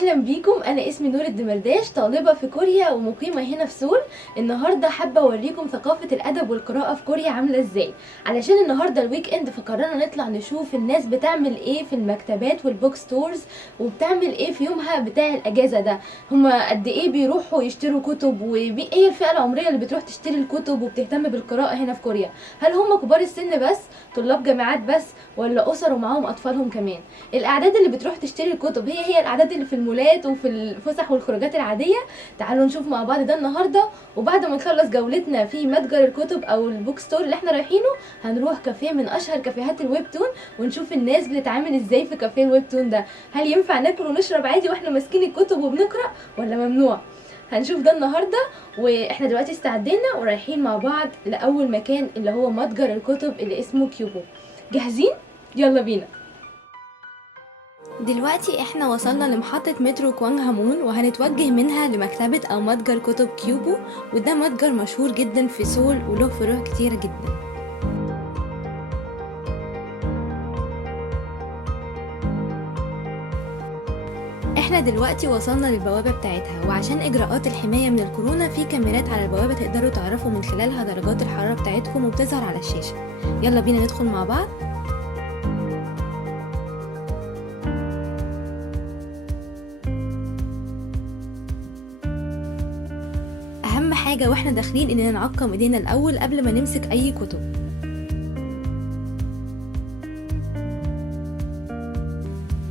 اهلا بيكم. انا اسمي نور الدمرداش، طالبه في كوريا ومقيمه هنا في سول. النهارده حابه اوريكم ثقافه الادب والقراءه في كوريا عامله ازاي، علشان النهارده الويك اند فقررنا نطلع نشوف الناس بتعمل ايه في المكتبات والبوك ستورز، وبتعمل ايه في يومها بتاع الاجازه ده. هما قد ايه بيروحوا يشتروا كتب، وايه الفئه العمريه اللي بتروح تشتري الكتب وبتهتم بالقراءه هنا في كوريا. هل هم كبار السن بس، طلاب جامعات بس، ولا اسر ومعاهم اطفالهم كمان؟ الاعداد اللي بتروح تشتري الكتب هي الاعداد اللي في المولات وفي الفسح والخروجات العاديه. تعالوا نشوف مع بعض ده النهارده، وبعد ما نخلص جولتنا في متجر الكتب او البوك ستور اللي احنا رايحينه، هنروح كافيه من اشهر كافيهات الويب تون ونشوف الناس بتتعامل ازاي في كافيه الويب تون ده. هل ينفع ناكل ونشرب عادي واحنا ماسكين الكتب وبنقرا، ولا ممنوع؟ هنشوف ده النهارده. واحنا دلوقتي استعدينا ورايحين مع بعض لاول مكان اللي هو متجر الكتب اللي اسمه كيوبو. جاهزين؟ يلا بينا. دلوقتي احنا وصلنا لمحطة مترو كوانغ هامون، وهنتوجه منها لمكتبة او متجر كتب كيوبو، وده متجر مشهور جدا في سول وله فروع كتيرة جدا. احنا دلوقتي وصلنا للبوابة بتاعتها، وعشان اجراءات الحماية من الكورونا في كاميرات على البوابة تقدروا تعرفوا من خلالها درجات الحرارة بتاعتكم وبتظهر على الشاشة. يلا بينا ندخل مع بعض. اهم حاجة واحنا داخلين اننا نعقم ايدينا الاول قبل ما نمسك اي كتب.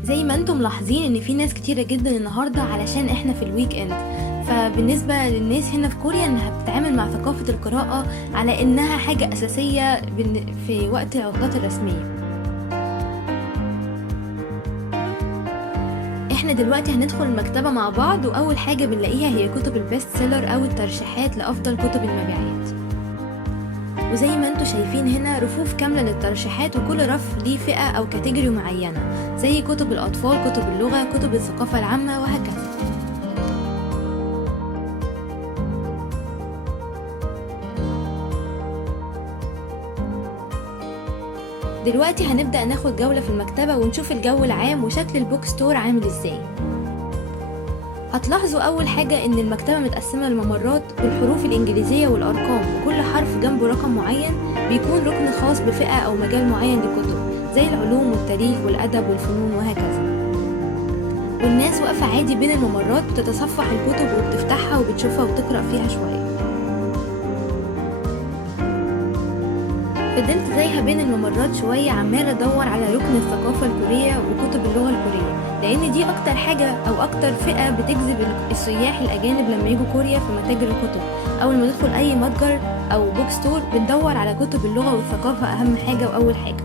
زي ما انتم ملاحظين ان في ناس كتيرة جدا النهاردة علشان احنا في الويك اند، فبالنسبة للناس هنا في كوريا انها بتتعامل مع ثقافة القراءة على انها حاجة اساسية في وقت العطلات الرسمية. احنا دلوقتي هندخل المكتبة مع بعض، واول حاجة بنلاقيها هي كتب البيست سيلر او الترشيحات لافضل كتب المبيعات. وزي ما انتوا شايفين هنا رفوف كاملة للترشيحات، وكل رف ليه فئة او كاتيجوري معينة، زي كتب الاطفال، كتب اللغة، كتب الثقافة العامة، وهكذا. دلوقتي هنبدأ ناخد جولة في المكتبة ونشوف الجو العام وشكل البوك ستور عامل ازاي. هتلاحظوا اول حاجة ان المكتبة متقسمة لممرات بالحروف الانجليزية والارقام، وكل حرف جنبه رقم معين بيكون ركن خاص بفئة او مجال معين للكتب، زي العلوم والتاريخ والادب والفنون وهكذا. والناس واقفة عادي بين الممرات بتتصفح الكتب وبتفتحها وبتشوفها وبتقرأ فيها شوية. فضلت تايهة بين الممرات شوية عمالة ادور على ركن الثقافة الكورية وكتب اللغة الكورية، لان دي اكتر حاجة او اكتر فئة بتجذب السياح الاجانب لما يجوا كوريا في متاجر الكتب. اول ما ندخل اي متجر او بوك ستور بندور على كتب اللغة والثقافة اهم حاجة واول حاجة.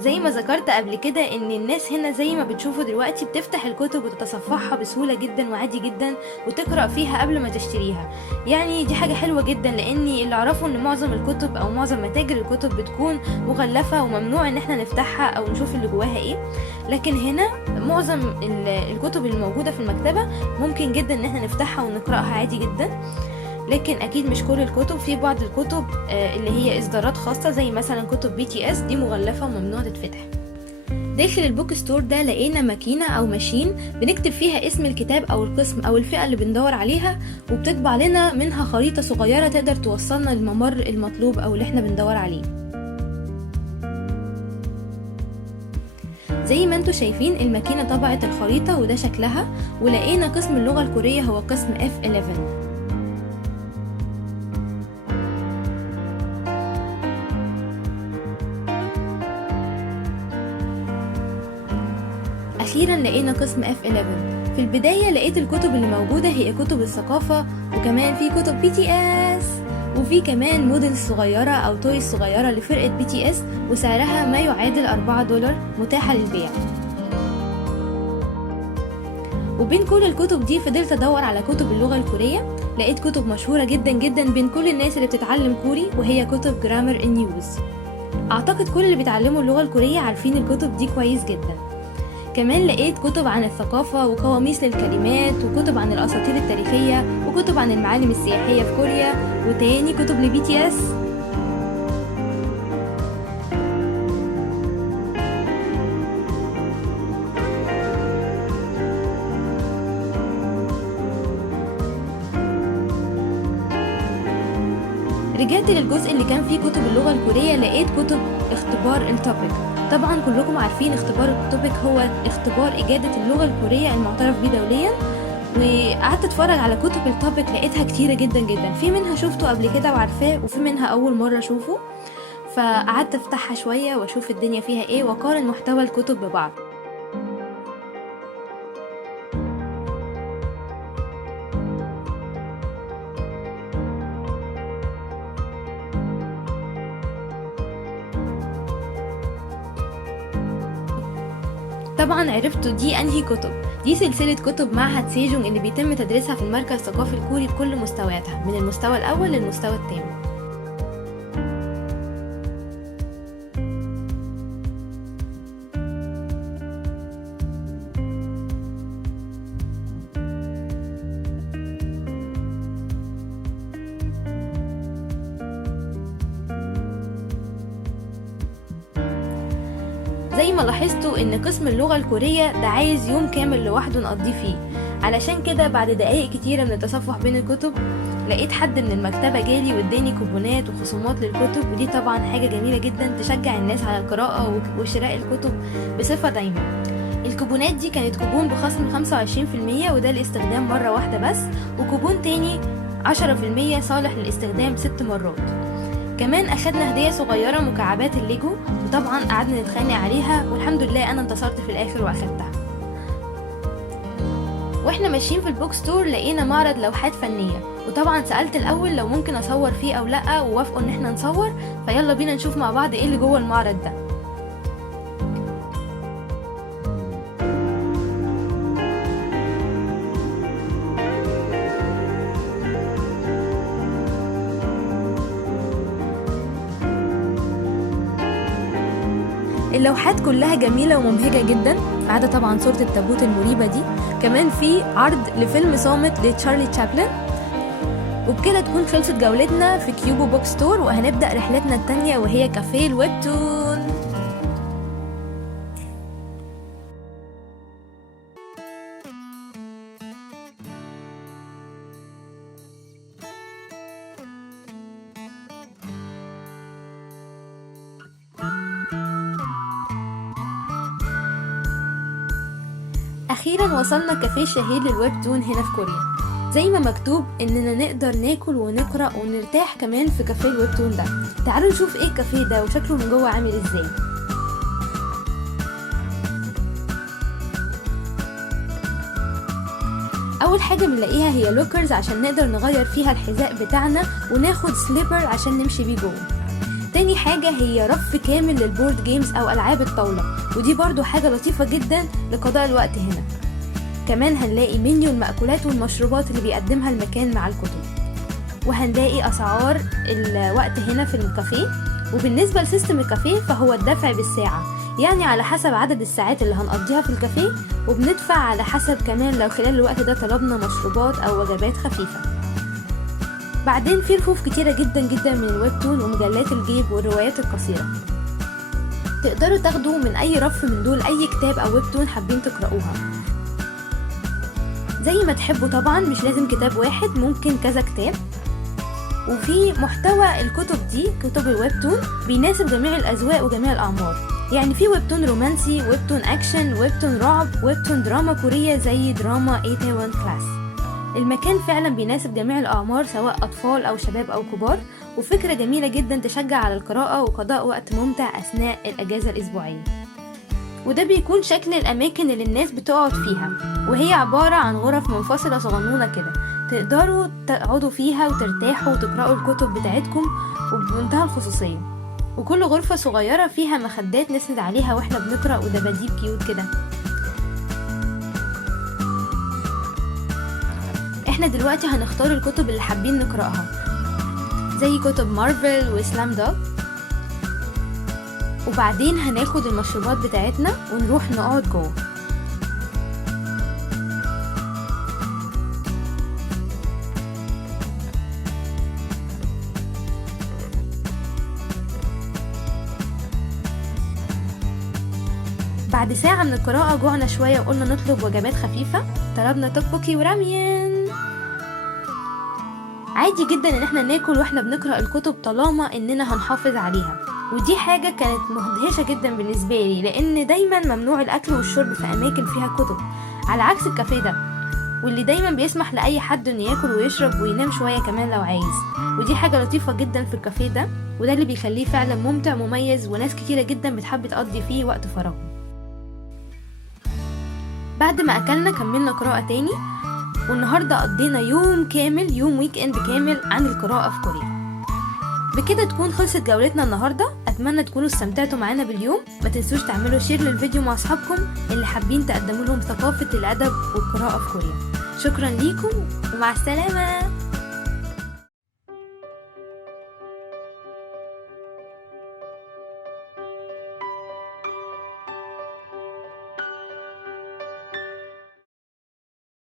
زي ما ذكرت قبل كده ان الناس هنا زي ما بتشوفوا دلوقتي بتفتح الكتب وتتصفحها بسهولة جدا وعادي جدا وتقرأ فيها قبل ما تشتريها. يعني دي حاجة حلوة جدا، لان اللي اعرفه ان معظم الكتب او معظم متاجر الكتب بتكون مغلفة وممنوع ان احنا نفتحها او نشوف اللي جواها ايه. لكن هنا معظم الكتب اللي موجودة في المكتبة ممكن جدا ان احنا نفتحها ونقرأها عادي جدا. لكن اكيد مش كل الكتب، في بعض الكتب اللي هي اصدارات خاصة زي مثلا كتب BTS دي مغلفة وممنوع تتفتح. داخل البوك ستور ده لقينا ماكينة او ماشين بنكتب فيها اسم الكتاب او القسم او الفئة اللي بندور عليها، وبتطبع لنا منها خريطة صغيرة تقدر توصلنا للممر المطلوب او اللي احنا بندور عليه. زي ما انتوا شايفين الماكينة طبعت الخريطة وده شكلها، ولقينا قسم اللغة الكورية هو قسم F11. أخيرا لقينا قسم F11. في البداية لقيت الكتب اللي موجودة هي كتب الثقافة، وكمان في كتب BTS، وفي كمان موديل صغيرة أو توي صغيرة لفرقة BTS، وسعرها ما يعادل $4 متاحة للبيع. وبين كل الكتب دي فضلت أدور على كتب اللغة الكورية، لقيت كتب مشهورة جدا جدا بين كل الناس اللي بتتعلم كوري، وهي كتب جرامر نيوز. أعتقد كل اللي بيتعلموا اللغة الكورية عارفين الكتب دي كويس جدا. كمان لقيت كتب عن الثقافة وقواميس للكلمات، وكتب عن الأساطير التاريخية، وكتب عن المعالم السياحية في كوريا، وتاني كتب لBTS. رجعت للجزء اللي كان فيه كتب اللغة الكورية، لقيت كتب اختبار التوبيك. طبعا كلكم عارفين اختبار التوبيك هو اختبار إجادة اللغة الكورية المعترف به دوليا. وقعدت اتفرج على كتب التوبيك، لقيتها كتيرة جدا جدا، في منها شفته قبل كده وعارفاه، وفي منها أول مرة أشوفه. فقعدت افتحها شوية واشوف الدنيا فيها ايه واقارن محتوى الكتب ببعض. طبعا عرفت دي انهي كتب. دي سلسلة كتب معهد سيجونج اللي بيتم تدريسها في المركز الثقافي الكوري بكل مستوياتها، من المستوى الأول للمستوى الثامن. زي ما لاحظتوا ان قسم اللغة الكورية ده عايز يوم كامل لوحده نقضيه فيه، علشان كده بعد دقايق كتيرة من التصفح بين الكتب لقيت حد من المكتبة جالي واداني كوبونات وخصومات للكتب، ودي طبعا حاجة جميلة جدا تشجع الناس على القراءة وشراء الكتب بصفة دايما. الكوبونات دي كانت كوبون بخصم 25% وده لاستخدام مرة واحدة بس، وكوبون تاني 10% صالح للاستخدام 6 مرات. كمان اخدنا هدية صغيرة مكعبات الليجو، وطبعا قعدنا نتخانق عليها والحمد لله انا انتصرت في الاخر واخدتها. واحنا ماشيين في البوك ستور لقينا معرض لوحات فنية، وطبعا سألت الاول لو ممكن اصور فيه او لا، ووافقوا ان احنا نصور. فيلا بينا نشوف مع بعض ايه اللي جوه المعرض ده. اللوحات كلها جميلة ومبهجة جدا، ما عدا طبعا صورة التابوت المريبة دي. كمان في عرض لفيلم صامت لتشارلي تشابلن. وبكده تكون خلصت جولتنا في كيوبو بوك ستور، وهنبدأ رحلتنا التانية وهي كافيه الويبتون. اخيرا وصلنا كافيه شهير للويبتون هنا في كوريا. زي ما مكتوب اننا نقدر ناكل ونقرا ونرتاح كمان في كافيه الويبتون ده. تعالوا نشوف ايه الكافيه ده وشكله من جوه عامل ازاي. اول حاجه بنلاقيها هي لوكرز عشان نقدر نغير فيها الحذاء بتاعنا وناخد سليبر عشان نمشي بيه جوه. تاني حاجة هي رف كامل للبورد جيمز أو ألعاب الطاولة، ودي برضو حاجة لطيفة جدا لقضاء الوقت هنا. كمان هنلاقي منيو المأكولات والمشروبات اللي بيقدمها المكان مع الكتب، وهنلاقي أسعار الوقت هنا في الكافيه. وبالنسبة لسيستم الكافيه فهو الدفع بالساعة، يعني على حسب عدد الساعات اللي هنقضيها في الكافيه، وبندفع على حسب كمان لو خلال الوقت ده طلبنا مشروبات أو وجبات خفيفة. بعدين في رفوف كتيرة جدا جدا من الويبتون ومجلات الجيب والروايات القصيرة. تقدروا تاخدوا من أي رف من دول أي كتاب أو ويبتون حابين تقرأوها زي ما تحبوا. طبعا مش لازم كتاب واحد، ممكن كذا كتاب. وفي محتوى الكتب دي كتب الويبتون بيناسب جميع الأذواق وجميع الأعمار، يعني في ويبتون رومانسي، ويبتون أكشن، ويبتون رعب، ويبتون دراما كورية زي دراما ايتاوان كلاس. المكان فعلا بيناسب جميع الأعمار سواء أطفال أو شباب أو كبار، وفكرة جميلة جدا تشجع على القراءة وقضاء وقت ممتع أثناء الأجازة الأسبوعية. وده بيكون شكل الأماكن اللي الناس بتقعد فيها، وهي عبارة عن غرف منفصلة صغنونة كده تقدروا تقعدوا فيها وترتاحوا وتقرأوا الكتب بتاعتكم وبمنتهى الخصوصية. وكل غرفة صغيرة فيها مخدات نسند عليها واحنا بنقرأ ودباديب كيوت كده. احنا دلوقتي هنختار الكتب اللي حابين نقرأها زي كتب مارفل وإسلام دوغ، وبعدين هناخد المشروبات بتاعتنا ونروح نقعد جوه. بعد ساعة من القراءة جوعنا شوية وقلنا نطلب وجبات خفيفة. طلبنا توكبوكي وراميان. عادي جدا ان احنا ناكل واحنا بنقرأ الكتب طالما اننا هنحافظ عليها، ودي حاجة كانت مدهشة جدا بالنسبة لي، لان دايما ممنوع الاكل والشرب في اماكن فيها كتب، على عكس الكافيه ده واللي دايما بيسمح لاي حد انه ياكل ويشرب وينام شوية كمان لو عايز. ودي حاجة لطيفة جدا في الكافيه ده، وده اللي بيخليه فعلا ممتع مميز، وناس كتيرة جدا بتحب تقضي فيه وقت فراغهم. بعد ما اكلنا كملنا قراءة تاني، والنهاردة قضينا يوم كامل، يوم ويك اند كامل عن القراءة في كوريا. بكده تكون خلصت جولتنا النهاردة. اتمنى تكونوا استمتعتوا معانا باليوم. ما تنسوش تعملوا شير للفيديو مع اصحابكم اللي حابين تقدموا لهم ثقافة الادب والقراءة في كوريا. شكرا ليكم ومع السلامة.